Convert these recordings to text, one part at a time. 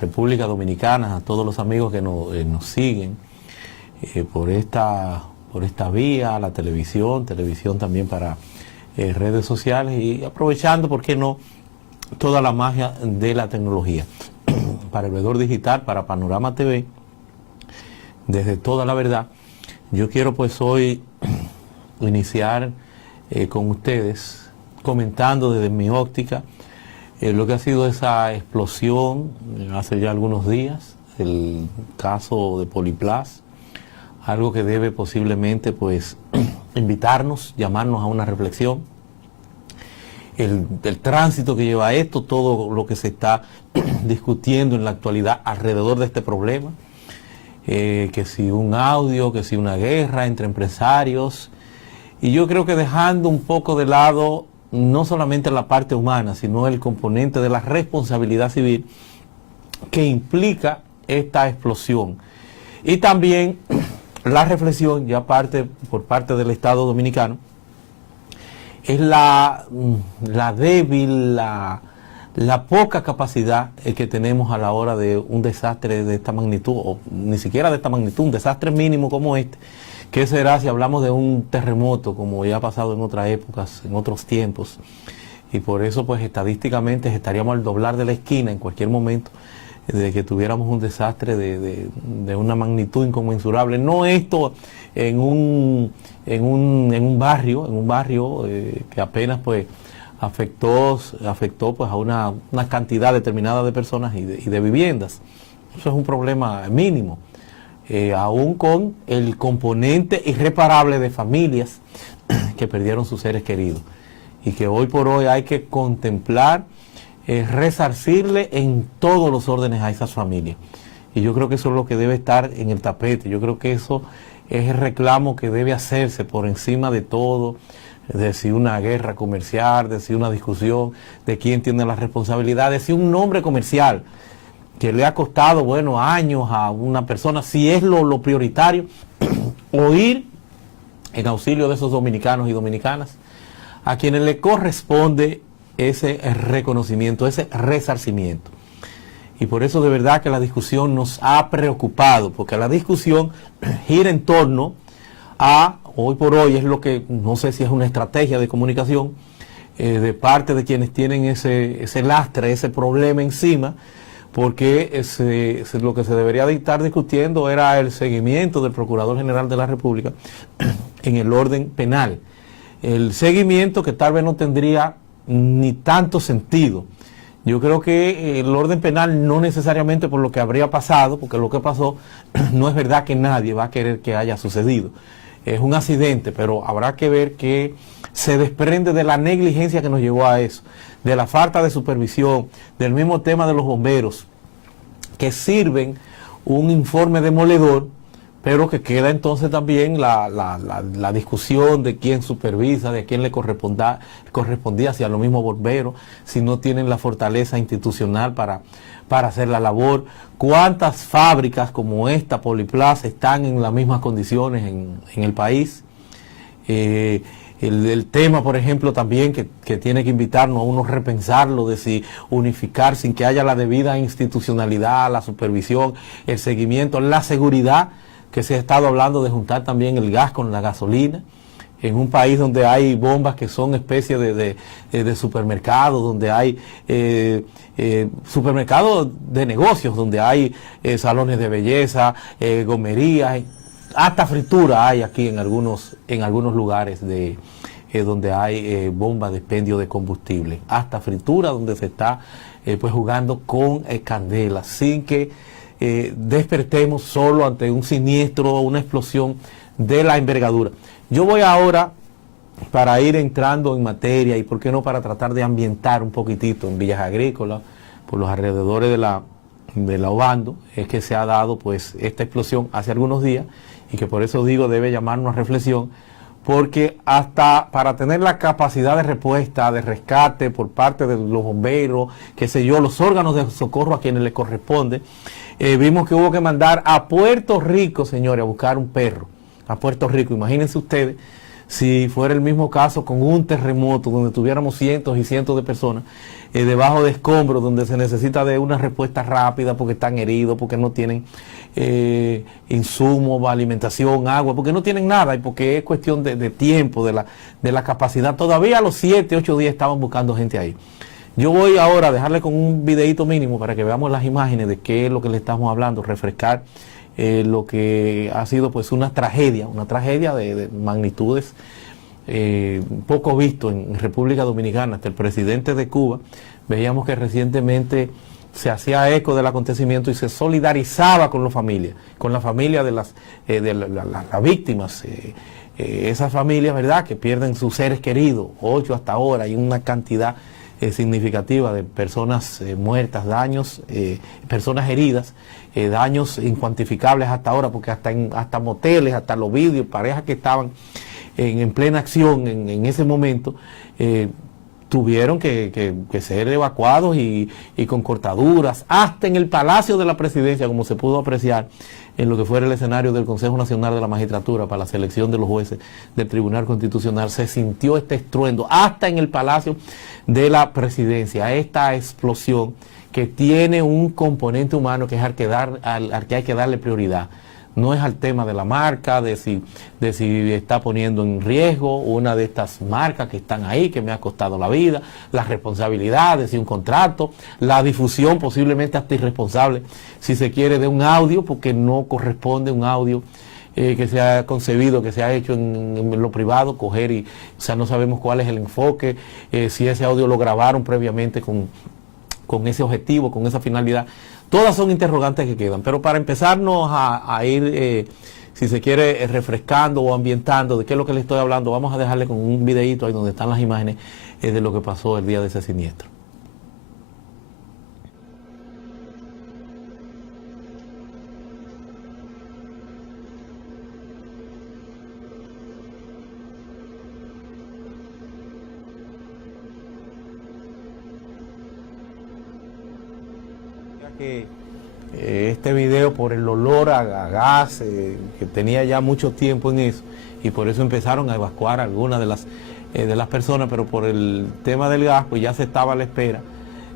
República Dominicana, a todos los amigos que nos siguen por esta vía, la televisión también para redes sociales y aprovechando, ¿por qué no?, toda la magia de la tecnología. Para el Veedor Digital, para Panorama TV, desde Toda la Verdad, yo quiero pues hoy iniciar con ustedes comentando desde mi óptica lo que ha sido esa explosión hace ya algunos días, el caso de Poliplas, algo que debe posiblemente pues invitarnos, llamarnos a una reflexión. El tránsito que lleva esto, todo lo que se está discutiendo en la actualidad alrededor de este problema, que si un audio, que si una guerra entre empresarios, y yo creo que dejando un poco de lado no solamente la parte humana, sino el componente de la responsabilidad civil que implica esta explosión. Y también la reflexión ya por parte del Estado Dominicano es la débil, la poca capacidad que tenemos a la hora de un desastre de esta magnitud, o ni siquiera de esta magnitud, un desastre mínimo como este. ¿Qué será si hablamos de un terremoto, como ya ha pasado en otras épocas, en otros tiempos? Y por eso, pues estadísticamente estaríamos al doblar de la esquina en cualquier momento de que tuviéramos un desastre de una magnitud inconmensurable. No esto en un barrio que apenas pues afectó pues a una cantidad determinada de personas y de viviendas. Eso es un problema mínimo. Aún con el componente irreparable de familias que perdieron sus seres queridos y que hoy por hoy hay que contemplar, resarcirle en todos los órdenes a esas familias. Y yo creo que eso es lo que debe estar en el tapete. Yo creo que eso es el reclamo que debe hacerse por encima de todo, de si una guerra comercial, de si una discusión, de quién tiene la responsabilidad, de si un nombre comercial que le ha costado, bueno, años a una persona, si es lo prioritario, o ir en auxilio de esos dominicanos y dominicanas, a quienes le corresponde ese reconocimiento, ese resarcimiento. Y por eso de verdad que la discusión nos ha preocupado, porque la discusión gira en torno a, hoy por hoy es lo que, no sé si es una estrategia de comunicación, de parte de quienes tienen ese lastre, ese problema encima, porque lo que se debería de estar discutiendo era el seguimiento del Procurador General de la República en el orden penal. El seguimiento que tal vez no tendría ni tanto sentido. Yo creo que el orden penal no necesariamente por lo que habría pasado, porque lo que pasó no es verdad que nadie va a querer que haya sucedido. Es un accidente, pero habrá que ver que se desprende de la negligencia que nos llevó a eso, de la falta de supervisión, del mismo tema de los bomberos, que sirven un informe demoledor, pero que queda entonces también la discusión de quién supervisa, de quién le correspondía hacia los mismos bomberos, si no tienen la fortaleza institucional para hacer la labor. ¿Cuántas fábricas como esta, Poliplas, están en las mismas condiciones en el país? El tema, por ejemplo, también que tiene que invitarnos a uno repensarlo, de si unificar sin que haya la debida institucionalidad, la supervisión, el seguimiento, la seguridad, que se ha estado hablando de juntar también el gas con la gasolina, en un país donde hay bombas que son especies de supermercados, donde hay supermercados de negocios, donde hay salones de belleza, gomerías, hasta fritura hay aquí en algunos lugares donde hay bombas de expendio de combustible, hasta fritura donde se está pues jugando con candela, sin que despertemos solo ante un siniestro o una explosión de la envergadura. Yo voy ahora, para ir entrando en materia y por qué no para tratar de ambientar un poquitito en Villas Agrícolas, por los alrededores de la Obando, es que se ha dado pues esta explosión hace algunos días, y que por eso digo debe llamarnos a reflexión, porque hasta para tener la capacidad de respuesta, de rescate por parte de los bomberos, qué sé yo, los órganos de socorro a quienes les corresponde, vimos que hubo que mandar a Puerto Rico, señores, a buscar un perro, a Puerto Rico. Imagínense ustedes, si fuera el mismo caso con un terremoto donde tuviéramos cientos y cientos de personas debajo de escombros, donde se necesita de una respuesta rápida porque están heridos, porque no tienen insumos, alimentación, agua, porque no tienen nada y porque es cuestión de tiempo, de la capacidad. Todavía a los 7, 8 días estaban buscando gente ahí. Yo voy ahora a dejarle con un videíto mínimo para que veamos las imágenes de qué es lo que le estamos hablando, refrescar lo que ha sido pues una tragedia de magnitudes poco visto en República Dominicana. Hasta el presidente de Cuba, veíamos que recientemente se hacía eco del acontecimiento y se solidarizaba con la familia de las víctimas, esas familias, ¿verdad?, que pierden sus seres queridos, 8 hasta ahora, y una cantidad significativa de personas muertas, daños, personas heridas, daños incuantificables hasta ahora, porque hasta moteles, hasta los vídeos, parejas que estaban en plena acción en ese momento, tuvieron que ser evacuados y con cortaduras, hasta en el Palacio de la Presidencia, como se pudo apreciar en lo que fuera el escenario del Consejo Nacional de la Magistratura para la selección de los jueces del Tribunal Constitucional. Se sintió este estruendo, hasta en el Palacio de la Presidencia, esta explosión que tiene un componente humano que es al que hay que darle prioridad. No es al tema de la marca, de si está poniendo en riesgo una de estas marcas que están ahí, que me ha costado la vida, las responsabilidades y un contrato, la difusión posiblemente hasta irresponsable, si se quiere, de un audio, porque no corresponde un audio que se ha concebido, que se ha hecho en lo privado, coger y, o sea, no sabemos cuál es el enfoque, si ese audio lo grabaron previamente con ese objetivo, con esa finalidad. Todas son interrogantes que quedan, pero para empezarnos a ir, si se quiere, refrescando o ambientando de qué es lo que le estoy hablando, vamos a dejarle con un videíto ahí donde están las imágenes de lo que pasó el día de ese siniestro. Que este video, por el olor a gas, que tenía ya mucho tiempo en eso, y por eso empezaron a evacuar a algunas de las personas, pero por el tema del gas, pues ya se estaba a la espera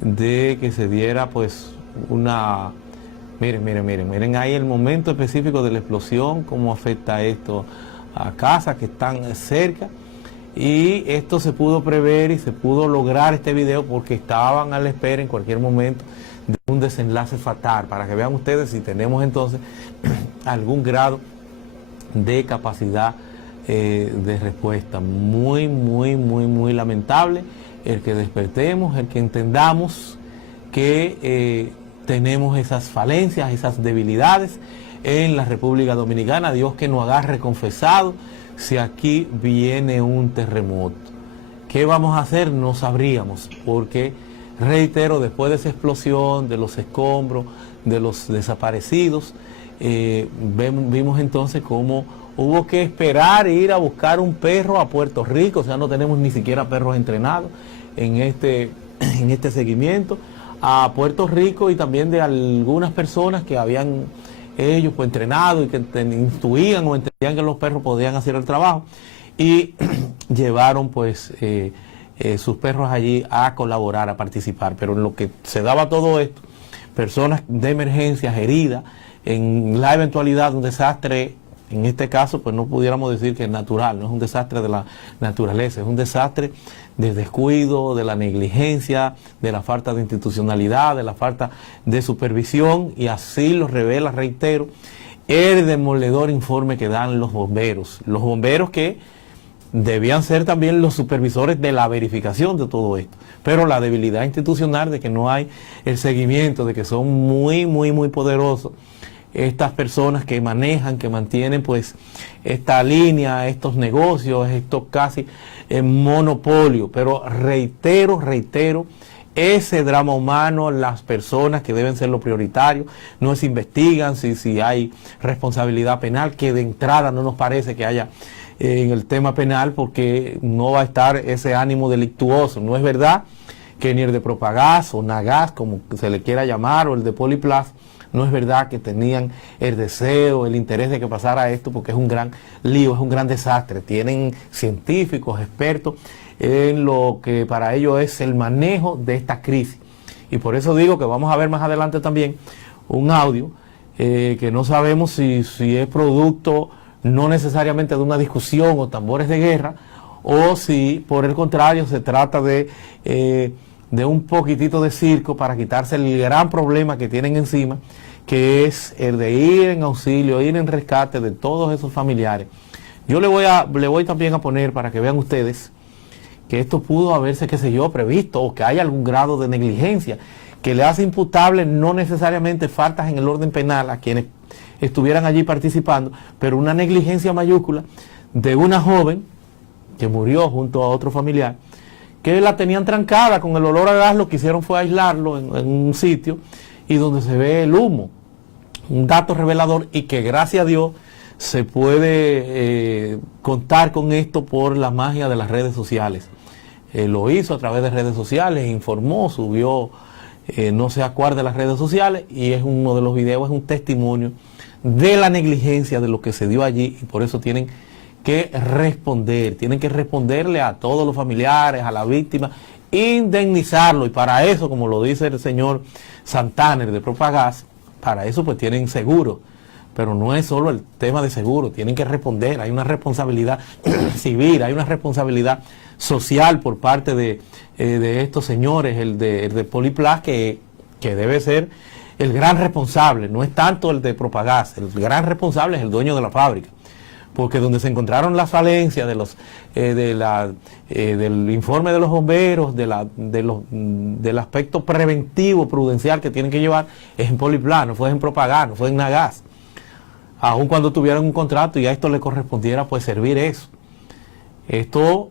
de que se diera pues una... Miren ahí el momento específico de la explosión, cómo afecta esto a casas que están cerca, y esto se pudo prever y se pudo lograr este video porque estaban a la espera en cualquier momento de un desenlace fatal, para que vean ustedes si tenemos entonces algún grado de capacidad de respuesta. Muy lamentable el que despertemos, el que entendamos que tenemos esas falencias, esas debilidades en la República Dominicana. Dios que nos agarre confesado si aquí viene un terremoto. ¿Qué vamos a hacer? No sabríamos, porque reitero, después de esa explosión, de los escombros, de los desaparecidos, vimos entonces cómo hubo que esperar e ir a buscar un perro a Puerto Rico. O sea, no tenemos ni siquiera perros entrenados en este seguimiento a Puerto Rico, y también de algunas personas que habían ellos pues entrenado y que instruían o entendían que los perros podían hacer el trabajo, y llevaron pues sus perros allí a colaborar, a participar. Pero en lo que se daba todo esto, personas de emergencias heridas, en la eventualidad de un desastre, en este caso pues no pudiéramos decir que es natural, no es un desastre de la naturaleza, es un desastre del descuido, de la negligencia, de la falta de institucionalidad, de la falta de supervisión, y así lo revela, reitero, el demoledor informe que dan los bomberos que debían ser también los supervisores de la verificación de todo esto, pero la debilidad institucional de que no hay el seguimiento, de que son muy poderosos estas personas que manejan, que mantienen pues esta línea, estos negocios, estos casi monopolio. Pero reitero, ese drama humano, las personas que deben ser lo prioritario, no se investigan si hay responsabilidad penal, que de entrada no nos parece que haya en el tema penal, porque no va a estar ese ánimo delictuoso. No es verdad que ni el de Propagás o Nagas, como se le quiera llamar, o el de Poliplas, no es verdad que tenían el deseo, el interés de que pasara esto, porque es un gran lío, es un gran desastre. Tienen científicos, expertos en lo que para ellos es el manejo de esta crisis. Y por eso digo que vamos a ver más adelante también un audio que no sabemos si es producto no necesariamente de una discusión o tambores de guerra, o si por el contrario se trata de un poquitito de circo para quitarse el gran problema que tienen encima, que es el de ir en auxilio, ir en rescate de todos esos familiares. Yo le voy también a poner para que vean ustedes que esto pudo haberse, qué sé yo, previsto, o que haya algún grado de negligencia que le hace imputable no necesariamente faltas en el orden penal a quienes estuvieran allí participando, pero una negligencia mayúscula de una joven que murió junto a otro familiar, que la tenían trancada con el olor a gas. Lo que hicieron fue aislarlo en un sitio y donde se ve el humo, un dato revelador, y que gracias a Dios se puede contar con esto por la magia de las redes sociales. Lo hizo a través de redes sociales, informó, subió no sé a cuál de las redes sociales, y es uno de los videos, es un testimonio de la negligencia de lo que se dio allí, y por eso tienen que responderle a todos los familiares, a la víctima, indemnizarlo, y para eso, como lo dice el señor Santaner de Propagás, para eso pues tienen seguro, pero no es solo el tema de seguro, tienen que responder, hay una responsabilidad civil, hay una responsabilidad social por parte de estos señores, el de Poliplas, que debe ser el gran responsable, no es tanto el de Propagás, el gran responsable es el dueño de la fábrica, porque donde se encontraron las falencias del informe de los bomberos, del aspecto preventivo, prudencial que tienen que llevar, es en Poliplas, no fue en Propagás, no fue en Nagas, aun cuando tuvieran un contrato y a esto le correspondiera pues servir eso. Esto